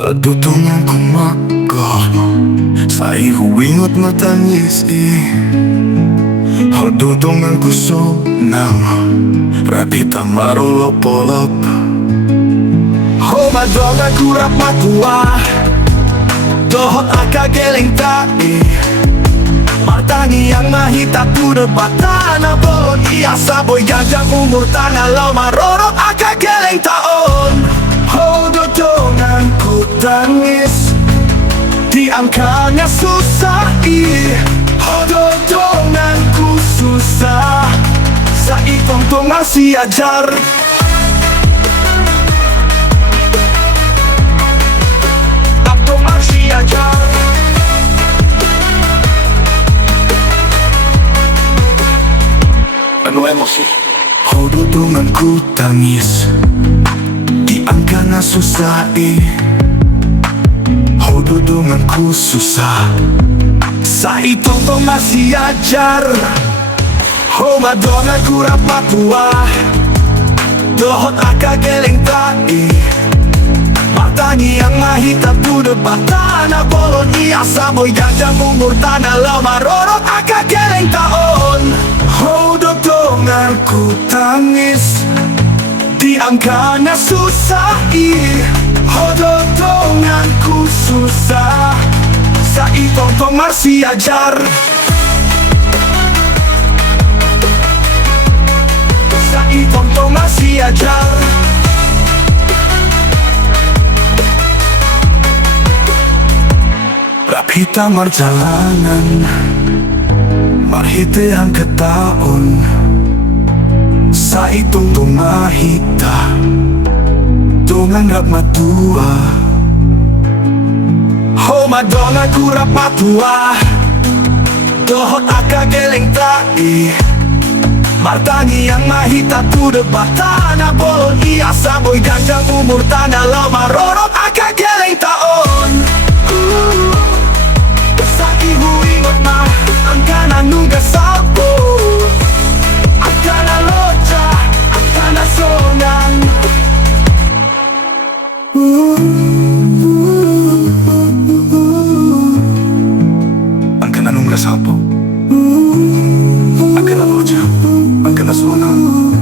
Tutungan ko mako sa ihuwingot matangis Tutungan ko so nang rapita marulop-olop Madongan kurap matua Dohot akageleng tai Martangi yang mahita tudo batana Bolon iya saboy gajang umur tanah lau marorok akageleng taon Dotongan ku tangis di angkanya susah Dotongan ku susah sa itong tong masih ajar Atong masih ajar Ano emosi? Dotongan ku tangis angka na susah Dotongan ku susah sa itong tong masih ajar Madongan kurap matua Dohot akageleng tai Martangi yang mahita tudo batana Bolon iya saboy gajang umur tanah lau marorok akageleng taon Dotongan ku tangis di angkanya susah Dotongan ku susah sa itong tong masih ajar Sa itong tong masih ajar Rapita marjalanan Marhite ang kataon sa itong tumahita Tungan rap matua Madongan kurap matua Dohot akageleng tai Martangi yang mahita tudo batana Bolon iya saboy gajang umur tanah lau marorok akageleng taon Sa ihuingot na ang kanang nungga sabot Akana loja, akana songan Akana nungga sabot Akana loja, akana songan